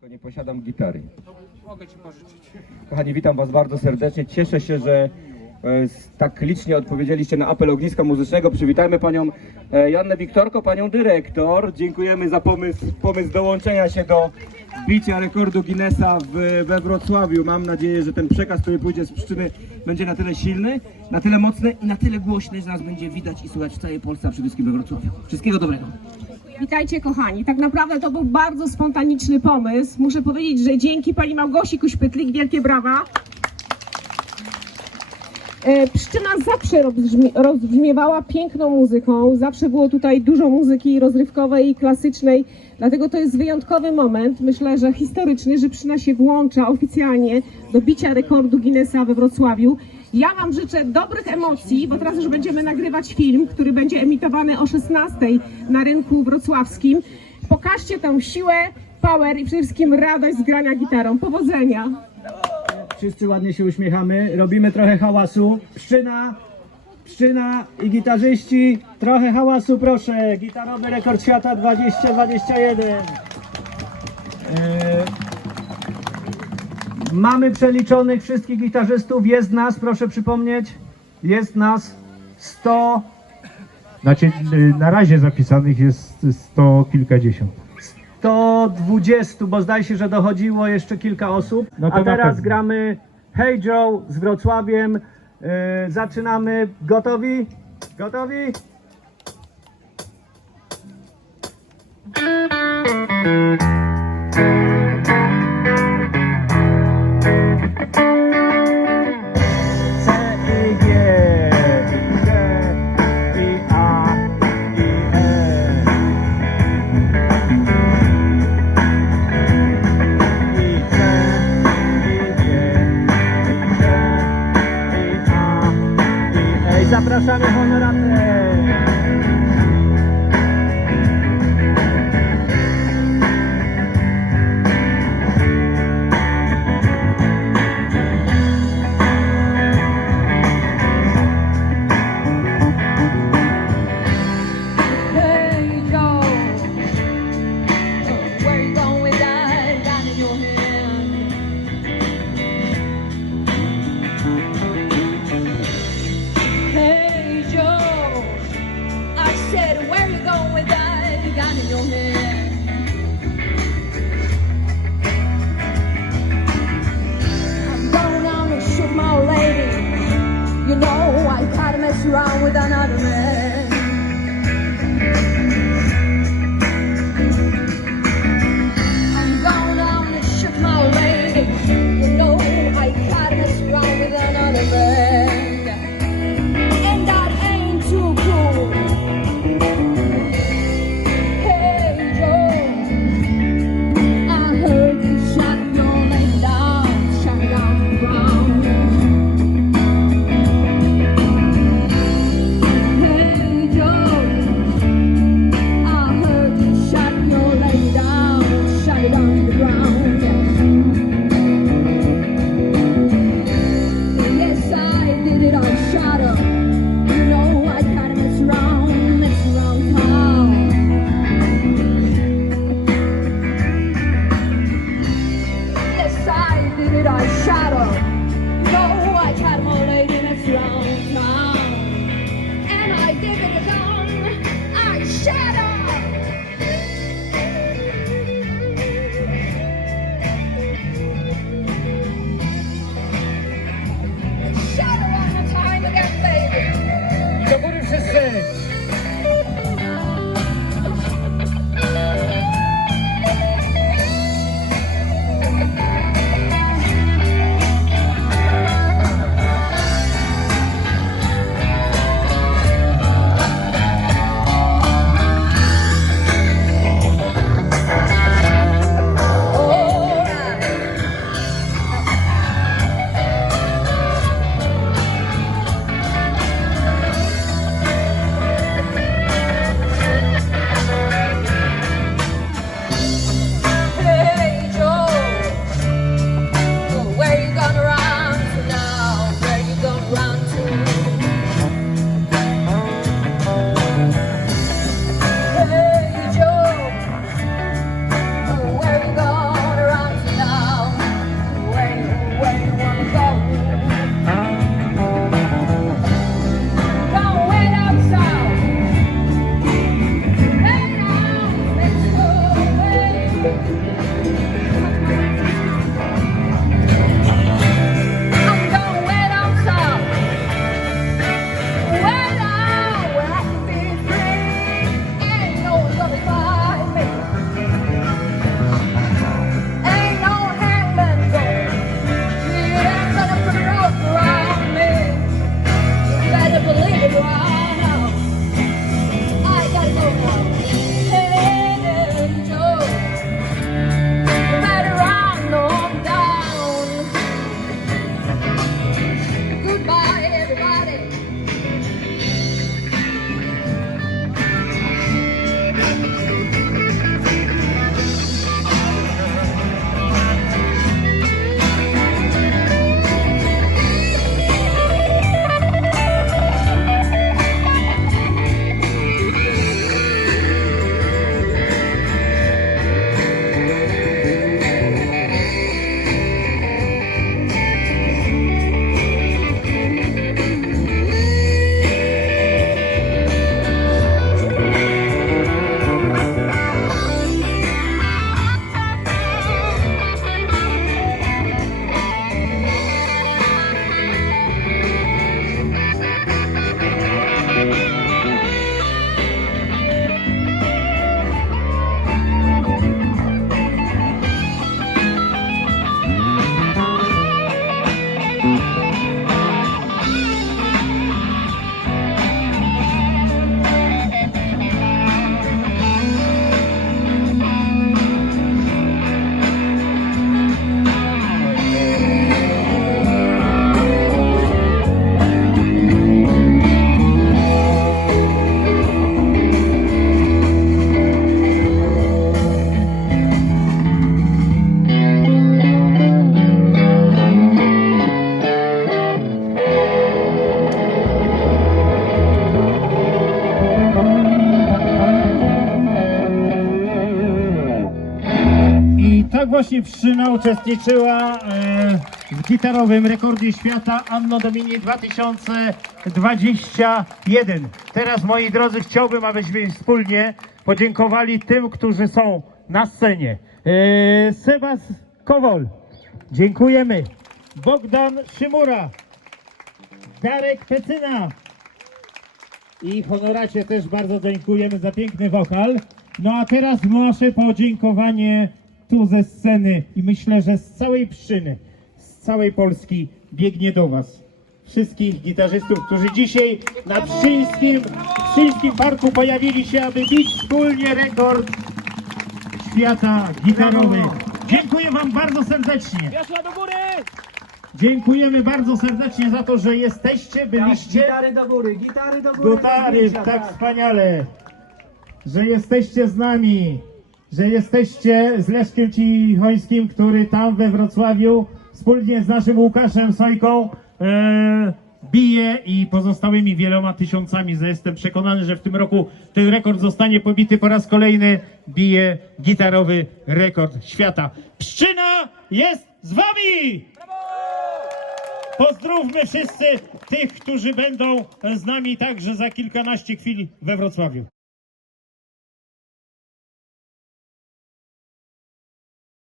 tylko nie posiadam gitary. Mogę ci pożyczyć. Kochani, witam Was bardzo serdecznie. Cieszę się, że e, tak licznie odpowiedzieliście na apel ogniska muzycznego. Przywitajmy Panią e, Joannę Wiktorko, Panią Dyrektor. Dziękujemy za pomysł, pomysł dołączenia się do bicia rekordu Guinnessa w, we Wrocławiu. Mam nadzieję, że ten przekaz, który pójdzie z Pszczyny będzie na tyle silny, na tyle mocny i na tyle głośny, że nas będzie widać i słuchać w całej Polsce, a przede wszystkim we Wrocławiu. Wszystkiego dobrego. Witajcie kochani. Tak naprawdę to był bardzo spontaniczny pomysł. Muszę powiedzieć, że dzięki pani Małgosi Kuśpytlik, wielkie brawa. E, Pszczyna zawsze rozbrzmi, rozbrzmiewała piękną muzyką, zawsze było tutaj dużo muzyki rozrywkowej i klasycznej, dlatego to jest wyjątkowy moment, myślę, że historyczny, że Pszczyna się włącza oficjalnie do bicia rekordu Guinnessa we Wrocławiu. Ja Wam życzę dobrych emocji, bo teraz już będziemy nagrywać film, który będzie emitowany o 16 na rynku wrocławskim. Pokażcie tą siłę, power i przede wszystkim radość z grania gitarą. Powodzenia! Wszyscy ładnie się uśmiechamy, robimy trochę hałasu. Pszczyna, pszczyna i gitarzyści, trochę hałasu proszę. Gitarowy rekord świata 2021. Eee, mamy przeliczonych wszystkich gitarzystów, jest nas, proszę przypomnieć, jest nas 100, Znaczy, y, na razie zapisanych jest sto kilkadziesiąt. 120, bo zdaje się, że dochodziło jeszcze kilka osób. No to A na teraz pewno. gramy Hey Joe z Wrocławiem. Yy, zaczynamy. Gotowi? Gotowi? remember. Właśnie Pszczyna uczestniczyła e, w gitarowym rekordzie świata Anno Domini 2021. Teraz, moi drodzy, chciałbym, abyśmy wspólnie podziękowali tym, którzy są na scenie. E, Sebas Kowol, dziękujemy. Bogdan Szymura, Darek Pecyna, i honoracie też bardzo dziękujemy za piękny wokal. No a teraz nasze podziękowanie tu ze sceny i myślę, że z całej Pszczyny, z całej Polski biegnie do Was. Wszystkich gitarzystów, którzy dzisiaj na Pszczyńskim, Pszczyńskim Parku pojawili się, aby bić wspólnie rekord świata gitarowy. Dziękuję Wam bardzo serdecznie. Dziękujemy bardzo serdecznie za to, że jesteście, byliście. Gitary do góry, gitary do góry. Gutary, Zdjęcia, tak wspaniale, że jesteście z nami, że jesteście z Leszkiem Cichońskim, który tam we Wrocławiu wspólnie z naszym Łukaszem Sojką e, bije i pozostałymi wieloma tysiącami. Jestem przekonany, że w tym roku ten rekord zostanie pobity po raz kolejny. Bije gitarowy rekord świata. Pszczyna jest z wami! Pozdrówmy wszyscy tych, którzy będą z nami także za kilkanaście chwil we Wrocławiu.